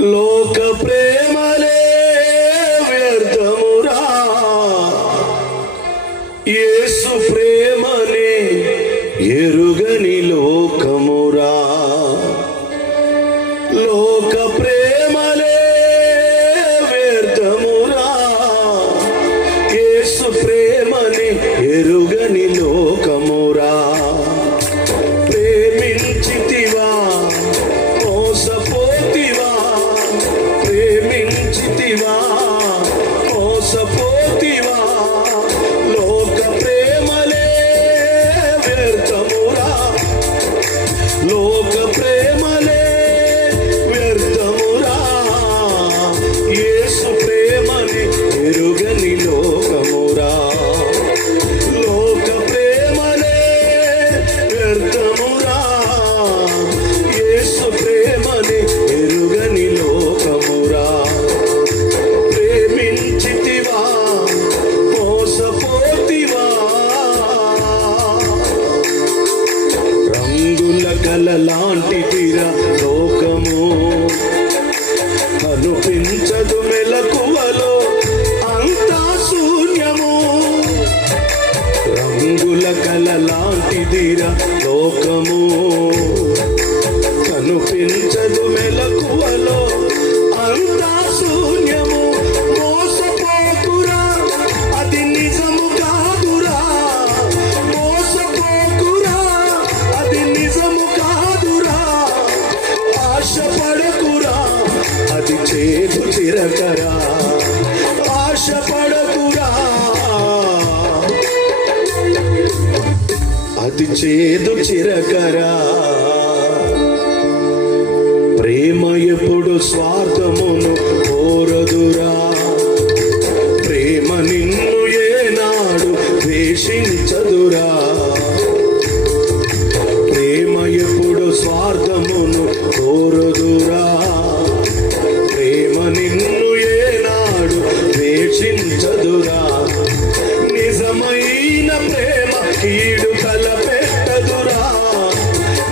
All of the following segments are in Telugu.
లోక ప్రేమలే వ్యర్థమురా, యేసు ప్రేమనే ఎరుగని లోకమురా. లోక ప్రేమలే వ్యర్థమురా, యేసు ప్రేమని ఎరుగని లోకమురా. ప్రేమించితివా మోసపోతివా, ప్రేమించితివా మోసపోతివా. లోక ప్రేమలే వ్యర్థమురా, లోక ప్రేమలే వ్యర్థమురా, యేసు ప్రేమని ఎరుగని లోకమురా. లోక ప్రేమలే వ్యర్థమురా, యేసు ప్రేమని ఎరుగని లోకమురా. ప్రేమించితివా మోసపోతివా, రంగుల కలలాంటిదిరా లోకము, కనిపించదు మెలకువలో అంతా శూన్యము. రంగుల కలలాంటిదిరా లోకము, కనిపించదు మెలకువలో అంతా శూన్యము. మోసపోకురా, అది నిజము కాదురా, మోసపోకురా, అది నిజము కాదురా. ఆశపడకురా, అది చేదు చిరకరా, ఆశపడకురా, అది చేదు చిరకరా. ప్రేమ ఎప్పుడు స్వార్థమును కోరదురా, ప్రేమ నిన్ను ఏనాడు ద్వేషించదురా. ప్రేమ ఎప్పుడు స్వార్థమును కోరదురా, ప్రేమ నిన్ను ఏనాడు ద్వేషించదురా. నిజమైన ప్రేమ కీడు తలపెట్టదురా,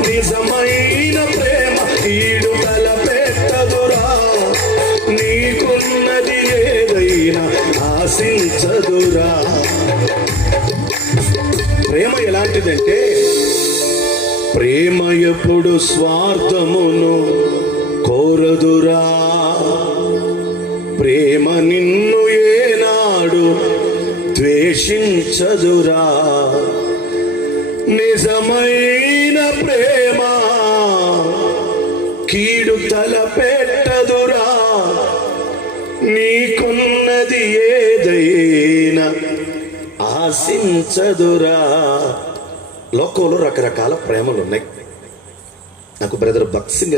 నిజమైన ప్రేమ కీడు తలపెట్టదురా. నీకున్నది ఏదైనా ఆశించదురా. ప్రేమ ఎలాంటిదంటే, ప్రేమ ఎప్పుడు స్వార్థమును కోరదురా, ప్రేమ నిన్ను ఏనాడు ద్వేషించదురా. నిజమైన ప్రేమ కీడు తలపెట్టదురా. నీకున్నది ఏదైనా ఆశించదురా. లోకంలో రకరకాల ప్రేమలు ఉన్నాయి. నాకు బ్రదర్ భక్త్ సింగ్